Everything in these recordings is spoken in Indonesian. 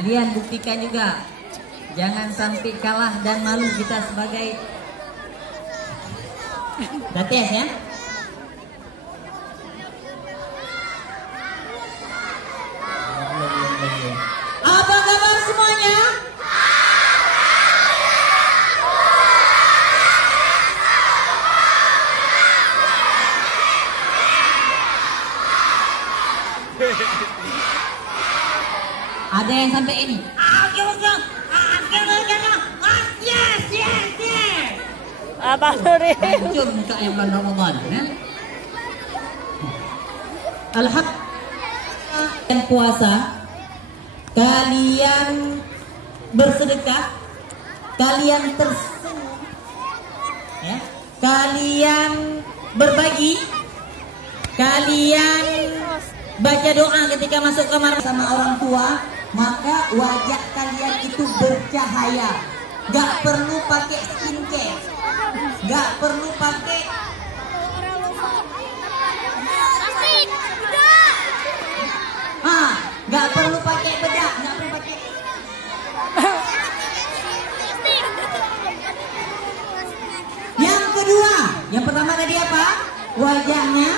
Kalian buktikan juga. Jangan sampai kalah dan malu kita sebagai Dates ya. Apa kabar semuanya? Ada yang sampai ini. Yes. Apa sore? Hancur muka yang bulan Ramadan ya. Alhamdulillah yang puasa, kalian bersedekah, kalian tersenyum, ya, kalian berbagi, kalian baca doa ketika masuk kamar sama orang tua, maka wajah kalian itu bercahaya. Gak perlu pakai skincare, gak perlu pakai gak perlu pakai bedak, gak perlu pakai. Yang kedua, yang pertama tadi apa? Wajahnya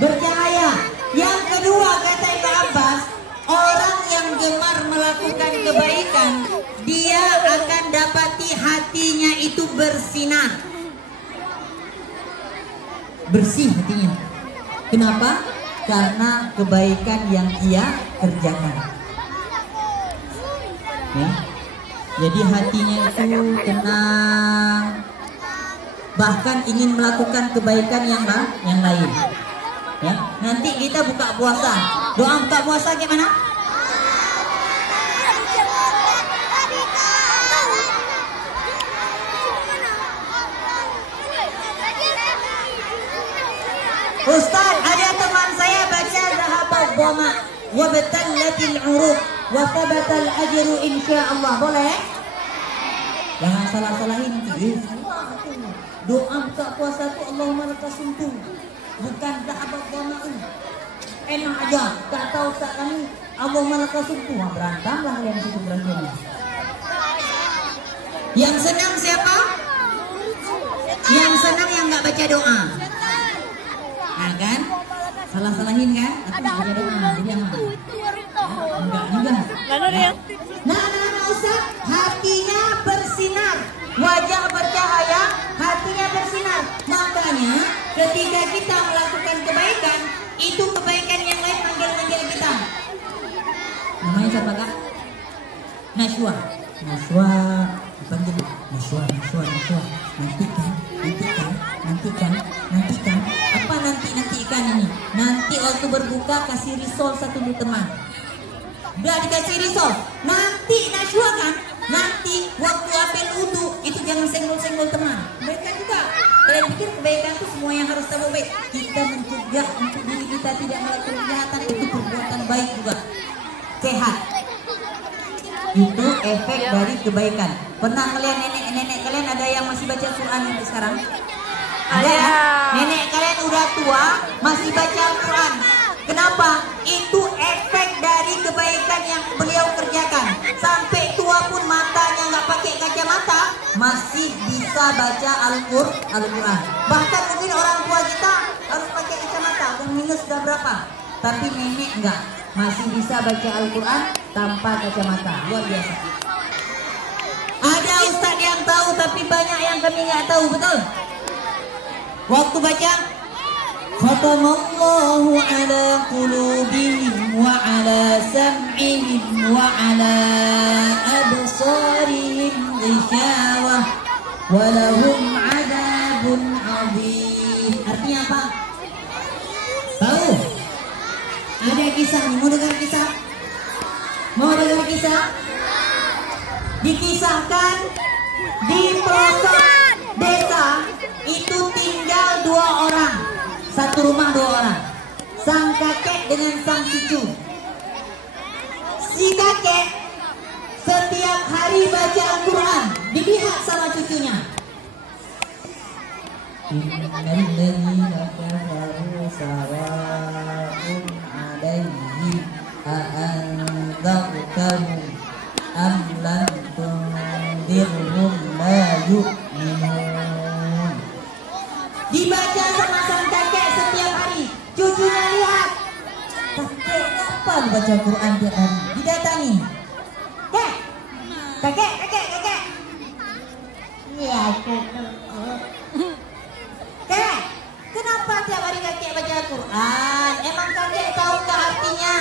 bercahaya. Yang kedua kata Ibnu Abbas, orang yang gemar melakukan kebaikan, dia akan dapati hatinya itu bersinar. Bersih hatinya. Kenapa? Karena kebaikan yang ia kerjakan. Ya. Jadi hatinya itu tenang, bahkan ingin melakukan kebaikan yang lain. Ya. Nanti kita buka puasa. Doa buka puasa gimana? Ustaz, ada teman saya baca zahabad dhama wa batallatil uruq wa thabatal ajru insyaallah. Boleh? Jangan salah-salahin nanti. Doa buka puasa itu Allahumma lakasumtu, bukan zahabad dhama. Enak aja, tak tahu tak kami Allahumma lakasumtu. Berantamlah kalian situ berantem. Yang senang siapa? Yang senang yang enggak baca doa. Nah kan, salah-salahin kan? Atau baca doa, jadi aman. Enggak juga. Nah, Ustaz, hatinya bersinar, wajah bercahaya, hatinya bersinar. Makanya ketika kita melakukan kebaikan, itu kebaikan yang lain manggil-manggil kita. Namanya siapa kak? Najwa. Dipanggil Najwa. Nantikan. Apa nantikan ini? Nanti waktu berbuka kasih risol satu untuk teman. Udah dikasih risol. Nanti Najwa kan? Nanti waktu ambil wudu itu jangan senggol-senggol teman. Kebaikan juga. Kalian pikir kebaikan itu semua yang harus tahu baik? Kita mencegah untuk diri kita tidak melakukan kejahatan, itu perbuatan baik juga. Sehat. Itu efek dari kebaikan. Pernah melihat nenek kalian ada yang masih baca Quran sampai sekarang? Ada ya? Nenek kalian udah tua masih baca Al-Quran. Kenapa? Itu efek dari kebaikan yang beliau kerjakan. Sampai tua pun matanya nggak pakai kacamata masih bisa baca Al-Quran. Bahkan mungkin orang tua kita harus pakai kacamata, minus sudah berapa? Tapi nenek enggak, masih bisa baca Al-Quran tanpa kacamata. Luar biasa. Ada ustadz yang tahu tapi banyak yang kami nggak tahu, betul? Waktu baca khatamallahu ala qulubihim wa ala sam'ihim wa ala absarihim ghishawah wa lahum adabun adzim. Artinya apa? Tahu? Ada kisah nih, mau dengar kisah? Mau dengar kisah? Dikisahkan di pelosok desa itu tinggal 2 orang, satu rumah 2 orang, sang kakek dengan sang cucu. Si kakek setiap hari baca Al-Quran, dilihat sama cucunya. Innalladzina kafaru sawa'un 'alaihim a'anzarta anzartahu am lam tunzirhum la yu'minun. Dibaca sama sang kakek setiap hari. Cucunya lihat, kakek apa baca Quran tiap hari. Didatangi, kakek. Iya, kakek, kenapa tiap hari kakek baca Quran? Emang kakek tahu nggak artinya?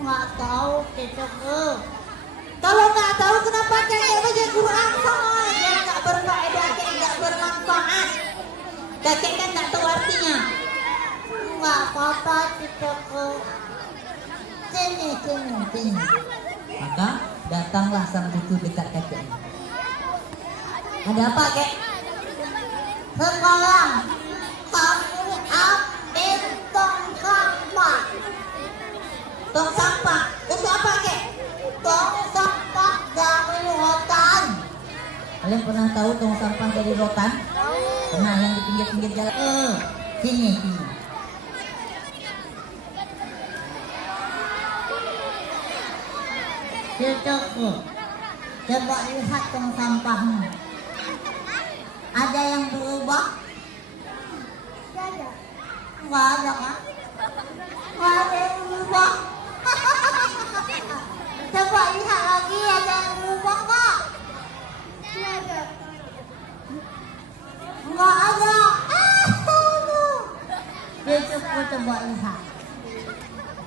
Nggak tahu gitu. Kalau nggak tahu kenapa kakek baca Quran? Yang nggak berfaedah, kakek nggak bermanfaat. Kakek kan nggak tahu artinya. Nggak apa-apa gitu. Sini. Maka datanglah sang cucu dekat kakek. Ada apa, kek? Sekarang kamu ambil tong sampah. Tong sampah. Untuk apa, kek? Tong sampah dari hutan. Kalian pernah tahu tong sampah dari rotan? Pernah, yang di pinggir-pinggir jalan. Sini. Cucuku, coba lihat tong sampahmu. Ada yang berubah? Nggak ada kan? Nggak ada yang berubah. Coba lihat lagi, ada yang berubah nggak? Nggak ada. Cucuku, coba lihat.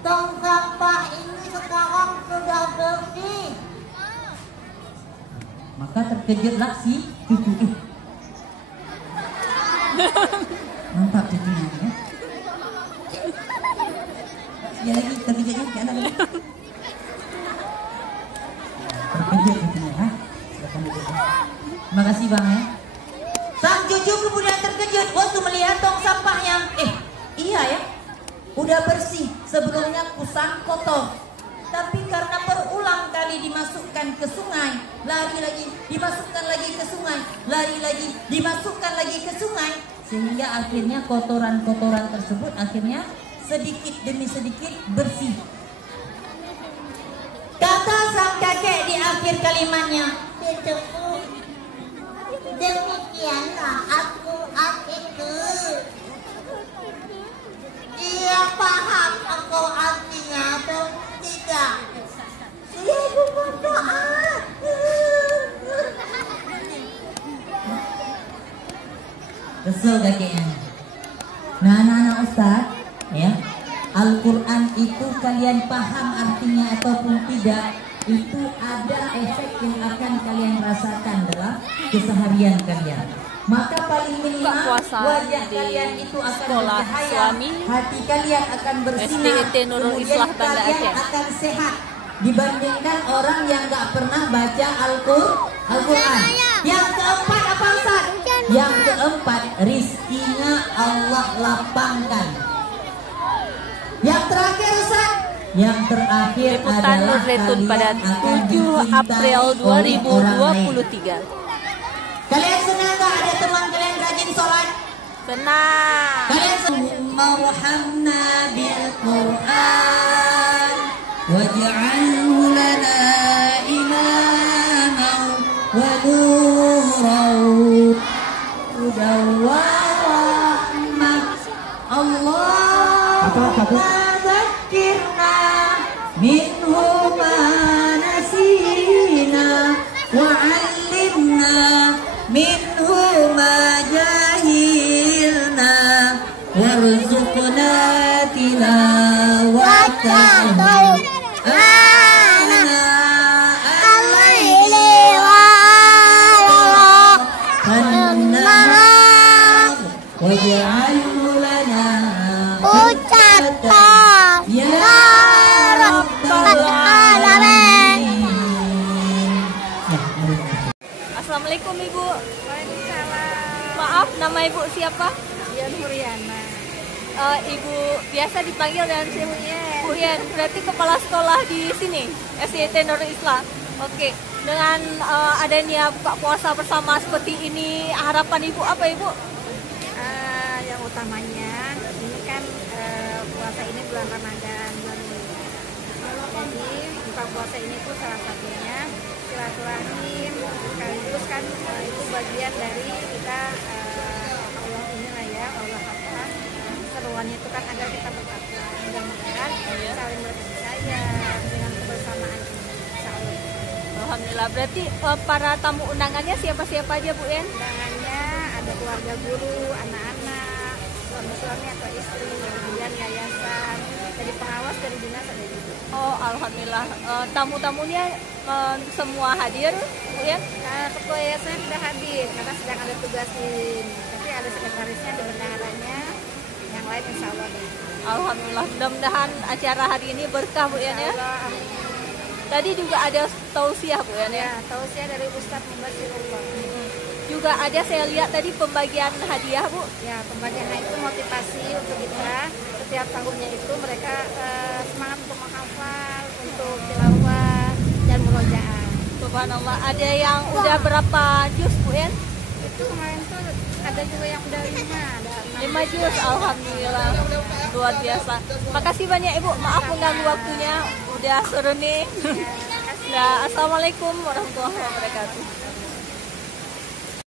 Tong sampah ini sekarang sudah bersih. Maka terkejutlah si cucu. Mantap cucunya, ya. Ya lagi terkejutnya, ya lagi. Terkejut cucunya, ha? Terima kasih bang, ya. Sang cucu kemudian terkejut waktu melihat tong sampahnya. Iya ya, udah bersih. Sebelumnya kusam kotor. Tapi karena berulang kali dimasukkan ke sungai, lari lagi, dimasukkan lagi ke sungai, lari lagi, dimasukkan lagi ke sungai, sehingga akhirnya kotoran-kotoran tersebut akhirnya sedikit demi sedikit bersih. Kata sang kakek di akhir kalimatnya, Cucuku, demikianlah Al-Quran itu. Dia paham engkau artinya atau tidak? Dia bermanfaat. kesel kakeknya. Nah, anak-anak Ustaz, ya, Al-Quran itu kalian paham artinya ataupun tidak, itu ada efek yang akan kalian rasakan dalam keseharian kalian. Maka paling minimal wajah kalian itu akan bercahaya, hati kalian akan bersinar, kemudian kalian akan sehat dibandingkan orang yang gak pernah baca Al-Quran. Yang keempat apa Ustaz? Yang keempat, rizkinya Allah lapangkan. Yang terakhir Ustaz? Yang terakhir adalah kalian pada akan 7 April 2023. Kalian senang gak ada teman kalian rajin sholat? Senang. Kalian Allahumma bil Quran waj'alhu lana imaman wa nuran hudan wa rahmah. Allahumma zakkirna minhu ma nasina wa 'allimna minhu ma jahilna warzuqna tilawatahu ana al-laili wan-nahar waj'alhu lana hujjatan ya rabbal alamin. Assalamualaikum Ibu. Maaf, nama Ibu siapa? Yan Huriana. Ibu biasa dipanggil dengan si Huyen. Berarti kepala sekolah di sini, SDT Nurul Islam. Oke, dengan adanya buka puasa bersama seperti ini, harapan Ibu apa Ibu? Yang utamanya ini kan puasa ini bulan Ramadan, bulan mulia. Jadi buka puasa ini tuh salah satunya silaturahim, sekaligus kan itu bagian dari kita Allah inilah ya, Allah apa seruannya itu kan agar kita bertakwa. Mudah-mudahan saling berkasih sayang dengan kebersamaan ini. Insya Allah. Alhamdulillah. Berarti para tamu undangannya siapa-siapa aja Bu En? Undangannya ada keluarga guru, anak-anak, suami-suami atau istri, kemudian yayasan, dari pengawas dari dinas ada juga. Oh, alhamdulillah. Tamu-tamunya semua hadir, Bu En? Ketua yayasan sudah hadir karena sedang ada tugas di, tapi ada sekretarisnya, ada bendaharanya, yang lain insya Allah. Alhamdulillah. Mudah-mudahan acara hari ini berkah Bu En ya. Allah, amin. Tadi juga ada tausiah Bu En ya. Ya, tausiah dari Ustadz Mubasirullah. Juga ada saya lihat tadi pembagian hadiah Bu. Ya, pembagiannya itu motivasi untuk kita. Setiap tahunnya itu mereka semangat untuk menghafal, untuk tilawah dan murojaah. Subhanallah. Ada yang udah berapa juz Bu En? Itu kemarin tuh ada juga yang udah 5, ada 5 juz. Alhamdulillah. Luar biasa. Makasih banyak Ibu. Maaf mengganggu waktunya. Udah sore nih. Ya, terima kasih. Nah, assalamualaikum warahmatullahi wabarakatuh.